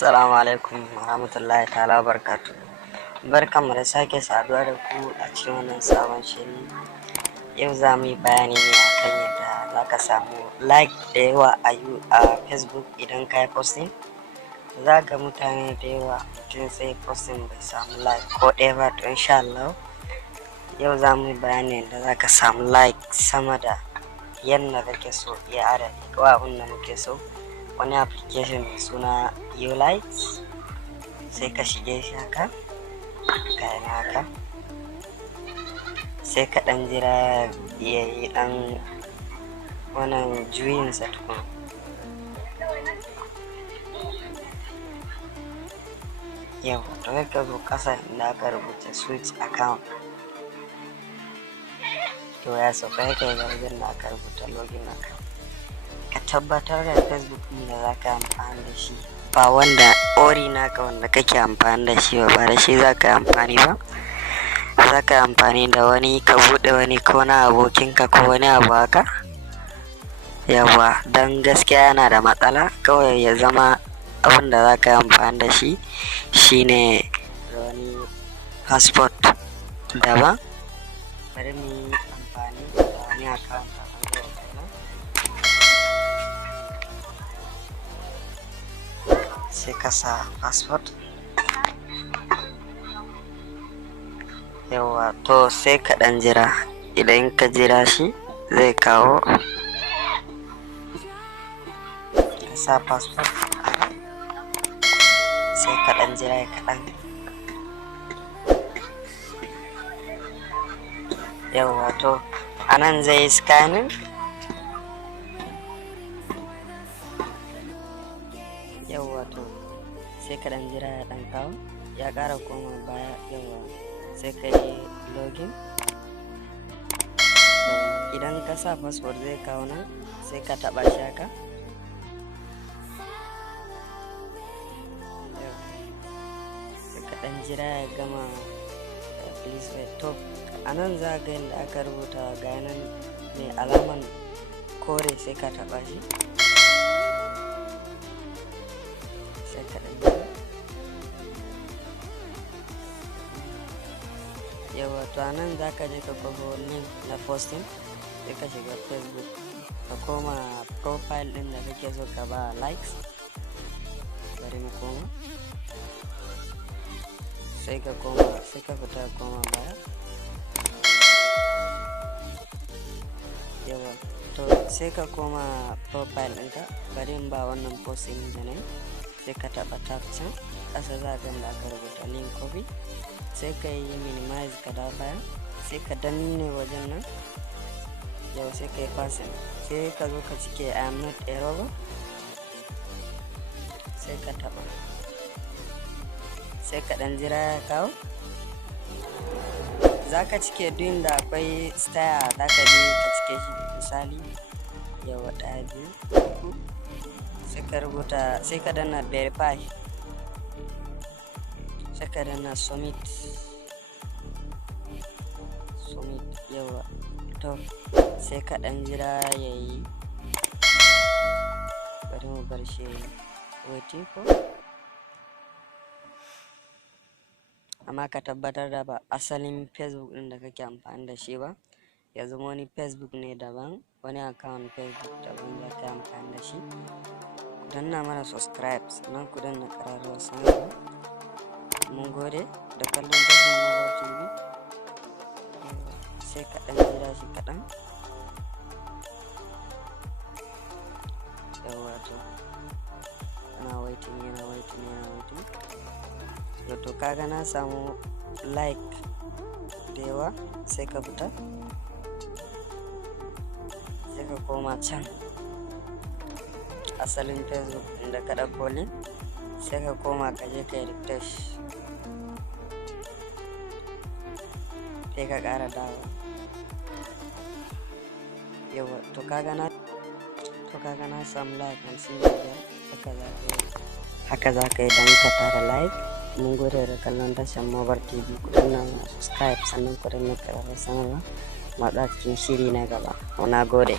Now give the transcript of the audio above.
Assalamu alaikum warahmatullahi ta'ala barkatu. Barkanmu da sake saduwa da ku a cikin wannan sabon shiri. Yau za mu yi bayani ne akan yadda za ka samu like da yawa a Facebook idan ka yi posting. Za ga mutane da yawa mutum sai posting bai samu like ko ɗaya ba, to insha Allah yau za mu yi bayani yadda za ka samu like sama da yadda kake so, iya adadi ko abin da muke so. Wani application mai suna YOLIKES, sai ka shige shi haka, kayan haka, sai ka ɗan jira ya yi ɗan wannan juyinsa tukun. Yau, to ka zo ƙasa inda aka rubuta switch account. To ya sauka ya kai wajen da aka rubuta login account. Ka tabbatar da Facebook ɗin da za ka amfani da shi ba wanda ori naka wanda kake amfani da shi ba da shi za ka yi amfani ba. Za ka yi amfani da wani, ka buɗe wani ko na abokinka ko wani abu haka. Yawa, don gaskiya yana da matsala. Kawai ya zama abin da za ka yi amfani da shi shine wani passport daban. Bari mu yi amfani da wani account sai ka sa passport. Yawa, to sai ka ɗan jira, idan ka jira shi zai kawo, ka sa passport sai ka ɗan jira kaɗan. Yawa, to anan zai yi scanning. Yawa, to sai ka ɗan jira ya ɗan kawo, ya ƙara koma baya. Yawa, sai ka yi login. Idan ka sa password zai kawo nan, sai ka taɓa shi haka. Sai ka ɗan jira ya gama. Please wait. To a nan za ga yadda aka rubuta ga nan mai alaman kore, sai ka taɓa shi. Sai ka ɗan jira. Yawa, to a nan za ka je ka kwafo link na posting, sai ka shiga Facebook, ka koma profile ɗin da kake so ka ba likes. Bari mu koma, sai ka fita koma baya. Yawa, to sai ka koma profile ɗinka. Bari in ba wannan posting da ne, sai ka taɓa tap can ƙasa, za ka da aka rubuta link copy. Sai ka yi minimize ka da baya, sai ka danne wajen nan. Yau sai ka yi passing, sai ka zo ka cike I am not a robot, sai ka taɓa, sai ka ɗan jira ya kawo. Za ka cike duk da akwai style, za ka je ka cike shi. Misali yawa, 1 2 3, sai ka rubuta, sai ka danna verify, sai ka danna submit. Yawa, to sai ka ɗan jira ya yi. Bari mu bar shi waiting ko. Amma ka tabbatar da ba asalin Facebook ɗin da kake amfani da shi ba, ya zama wani Facebook ne daban, wani account Facebook daban za ka yi amfani da shi. Ku danna mana subscribe, sannan ku danna ƙararrawar sanarwa. Mun gode da kallon tashar mubarakeey. Sai ka ɗan jira shi kaɗan. Yawa, to yana waiting. Yau, to kaga na samu like da yawa. Sai ka fita, sai ka koma can asalin Facebook inda ka ɗauko link, sai ka koma ka je ka yi refresh, sai ka ƙara dawo. Yawa, to kaga na samu like 55. Haka za ka yi don ka tara like. Mun gode da kallon tashar mubarakeey. Ku danna subscribe, sannan ku danna ƙararrawar sanarwa. Mu haɗu a cikin shiri na gaba. Na gode.